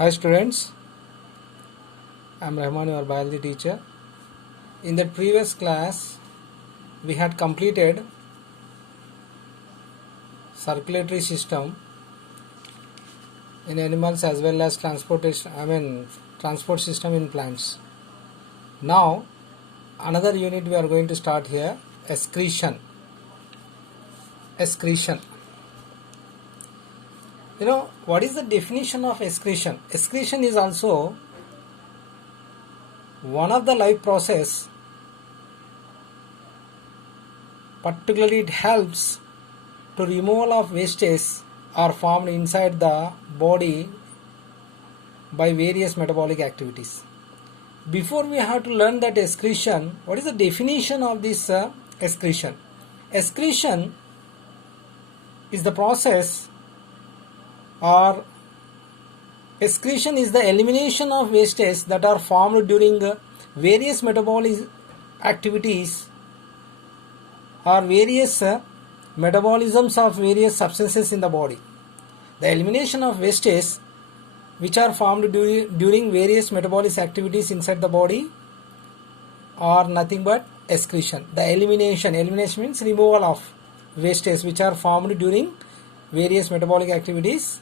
Hi students, I am Rahman, your biology teacher. In the previous class, we had completed circulatory system in animals as well as transport system in plants. Now, another unit we are going to start here, excretion. Excretion. You know, what is the definition of excretion? Excretion is also one of the life process. Particularly, it helps to removal of wastes are formed inside the body by various metabolic activities. Before we have to learn that excretion, what is the definition of this excretion? Excretion is the process, or excretion is the elimination of wastes that are formed during various metabolic activities or various metabolisms of various substances in the body. The elimination of wastes which are formed during various metabolic activities inside the body are nothing but excretion. The elimination means removal of wastes which are formed during various metabolic activities.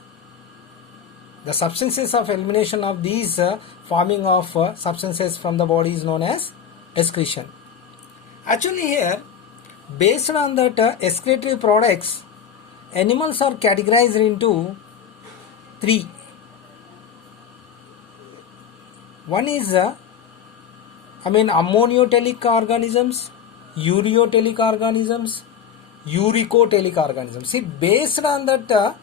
The substances of elimination of these forming of substances from the body is known as excretion. Actually here, based on that excretory products, animals are categorized into three. One is ammonotelic organisms, ureotelic organisms, uricotelic organisms. See, based on that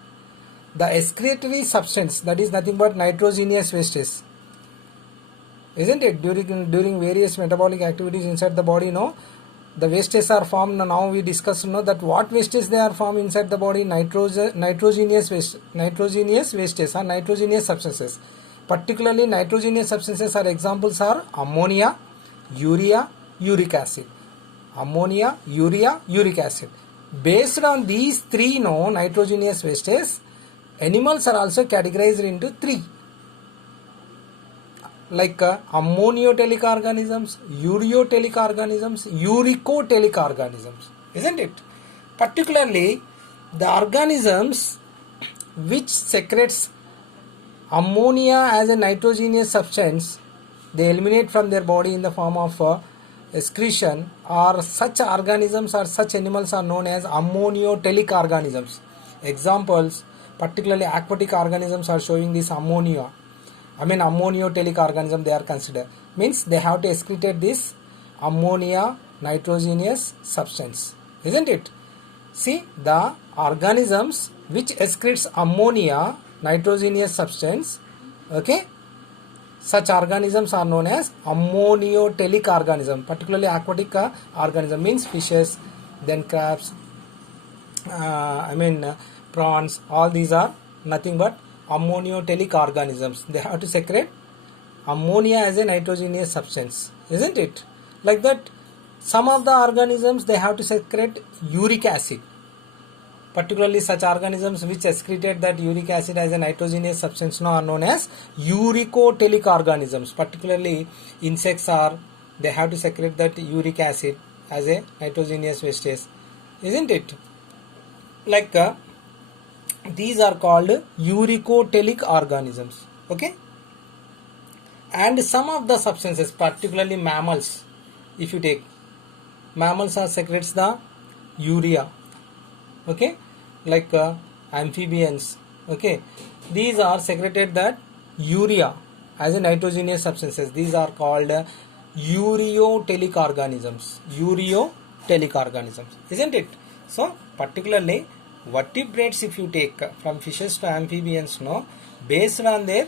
the excretory substance, that is nothing but nitrogenous wastes, isn't it? During various metabolic activities inside the body, the wastes are formed. Now we discuss that what wastes they are formed inside the body. Nitrogenous wastes or nitrogenous substances. Particularly nitrogenous substances are examples are ammonia, urea, uric acid. Ammonia, urea, uric acid. Based on these three nitrogenous wastes, animals are also categorized into three, like ammonotelic organisms, ureotelic organisms, uricotelic organisms, isn't it? Particularly the organisms which secretes ammonia as a nitrogenous substance, they eliminate from their body in the form of excretion, or such organisms or such animals are known as ammonotelic organisms. Examples, particularly aquatic organisms are showing this ammonotelic organism they are considered. Means they have to excrete this ammonia nitrogenous substance, isn't it? See, the organisms which excretes ammonia nitrogenous substance, okay, such organisms are known as ammonotelic organism. Particularly aquatic organism means fishes, then crabs, prawns, all these are nothing but ammonotelic organisms. They have to secrete ammonia as a nitrogenous substance, isn't it? Like that, some of the organisms they have to secrete uric acid. Particularly such organisms which excreted that uric acid as a nitrogenous substance are known as uricotelic organisms. Particularly insects they have to secrete that uric acid as a nitrogenous wastes, isn't it? Like these are called uricotelic organisms, okay? And some of the substances, particularly mammals, if you take, mammals are secretes the urea, okay? Like amphibians, okay? These are secreted that urea as a nitrogenous substances. These are called ureotelic organisms. Ureotelic organisms, isn't it? So, particularly vertebrates, if you take from fishes to amphibians, based on their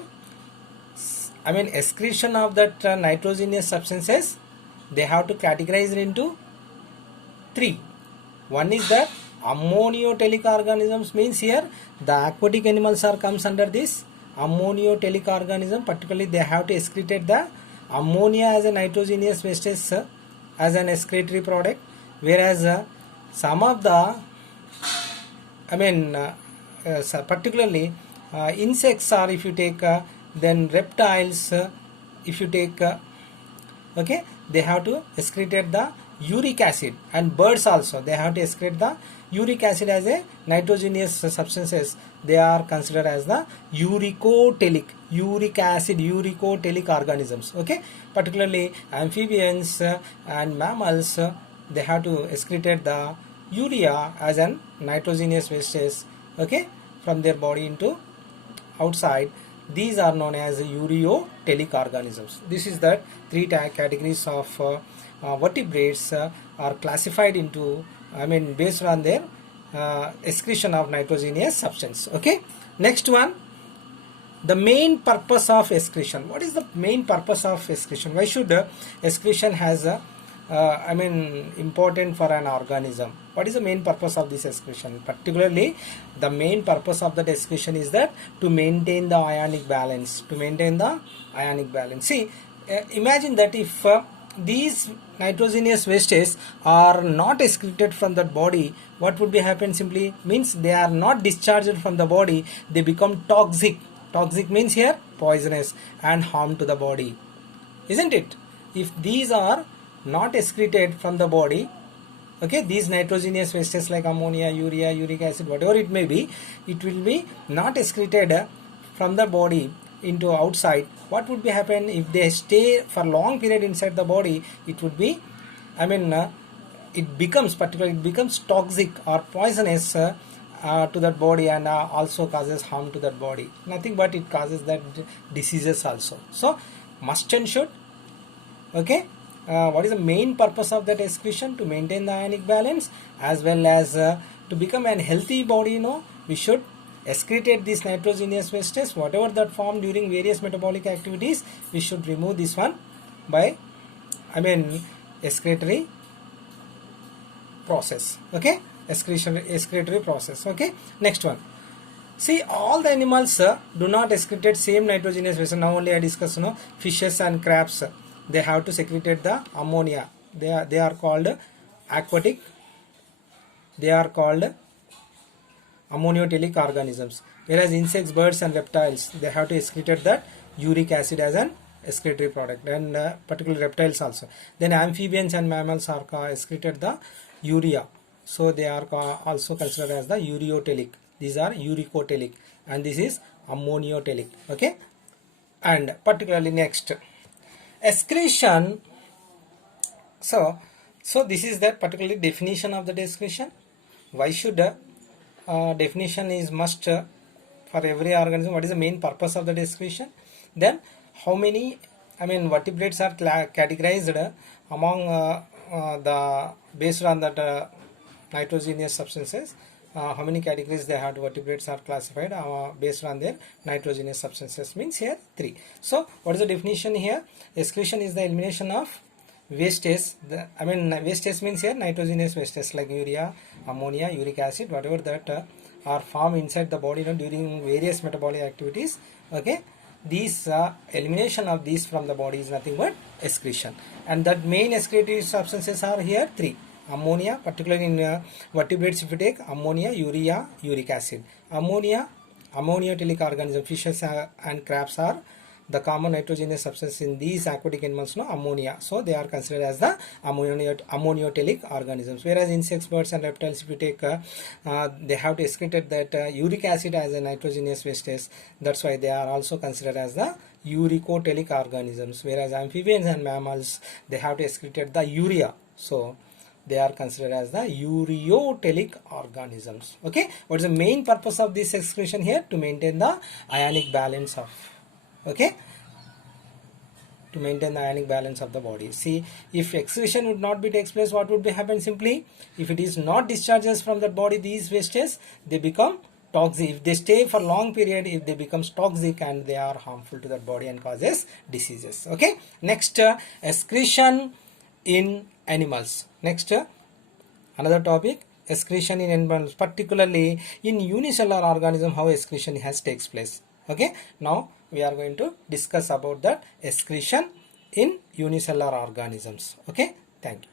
excretion of that nitrogenous substances, they have to categorize it into three. One is that ammonotelic organisms, means here the aquatic animals comes under this ammonotelic organism. Particularly they have to excrete the ammonia as a nitrogenous wastes as an excretory product, whereas some of the particularly insects if you take Then reptiles, if you take okay, they have to excrete the uric acid, and birds also they have to excrete the uric acid as a nitrogenous substances. They are considered as the uric acid uricotelic organisms. Okay, particularly amphibians and mammals, they have to excrete the urea as an nitrogenous wastes, okay, from their body into outside. These are known as ureotelic organisms. This is that three categories of vertebrates are classified into, based on their excretion of nitrogenous substance. Okay, next one, the main purpose of excretion. What is the main purpose of excretion? Why should excretion has a important for an organism? What is the main purpose of this excretion? Particularly, the main purpose of that excretion is that to maintain the ionic balance. See, imagine that if these nitrogenous wastes are not excreted from that body, what would be happen? Simply means they are not discharged from the body. They become toxic. Toxic means here poisonous and harm to the body, isn't it? If these are not excreted from the body, okay, these nitrogenous wastes like ammonia, urea, uric acid, whatever it may be, it will be not excreted from the body into outside. What would be happen if they stay for long period inside the body? It would be, it becomes toxic or poisonous to that body, and also causes harm to that body. Nothing but it causes that diseases also. So must and should, okay, what is the main purpose of that excretion? To maintain the ionic balance, as well as to become an healthy body. We should excrete these nitrogenous wastes, whatever that formed during various metabolic activities. We should remove this one by excretory process. Okay, excretory process. Okay, next one. See, all the animals do not excrete same nitrogenous waste. Now only I discuss, fishes and crabs, they have to secrete the ammonia. They are called aquatic. They are called ammonotelic organisms. Whereas insects, birds and reptiles, they have to excrete that uric acid as an excretory product, and particularly reptiles also. Then amphibians and mammals are excreted the urea. So they are also considered as the ureotelic. These are uricotelic, and this is ammonotelic. Okay, and particularly next, excretion. So this is that particularly definition of the excretion. Why should definition is must for every organism? What is the main purpose of the excretion? Then how many vertebrates are categorized among the based on that nitrogenous substances? How many categories they have? Vertebrates are classified based on their nitrogenous substances, means here 3. So what is the definition here? Excretion is the elimination of wastes. Wastes means here nitrogenous wastes like urea, ammonia, uric acid, whatever that are formed inside the body during various metabolic activities. Okay, these elimination of these from the body is nothing but excretion, and that main excretory substances are here 3. Ammonia, particularly in vertebrates, if you take ammonia, urea, uric acid. Ammonotelic organisms, fishes and crabs are the common nitrogenous substance in these aquatic animals, ammonia. So they are considered as the ammonotelic organisms. Whereas insects, birds and reptiles, if you take, they have to excrete that uric acid as a nitrogenous wastes. That's why they are also considered as the uricotelic organisms. Whereas amphibians and mammals, they have to excrete the urea. So they are considered as the ureotelic organisms. Okay, what is the main purpose of this excretion here? To maintain the ionic balance of, okay, to maintain the ionic balance of the body. See, if excretion would not be takes place, what would be happen? Simply, if it is not discharges from the body, these wastes, they become toxic. If they stay for long period, if they becomes toxic, and they are harmful to the body and causes diseases. Okay, next, excretion in animals. Next, another topic, excretion in animals, particularly in unicellular organism, how excretion takes place. Okay, now we are going to discuss about that excretion in unicellular organisms. Okay, thank you.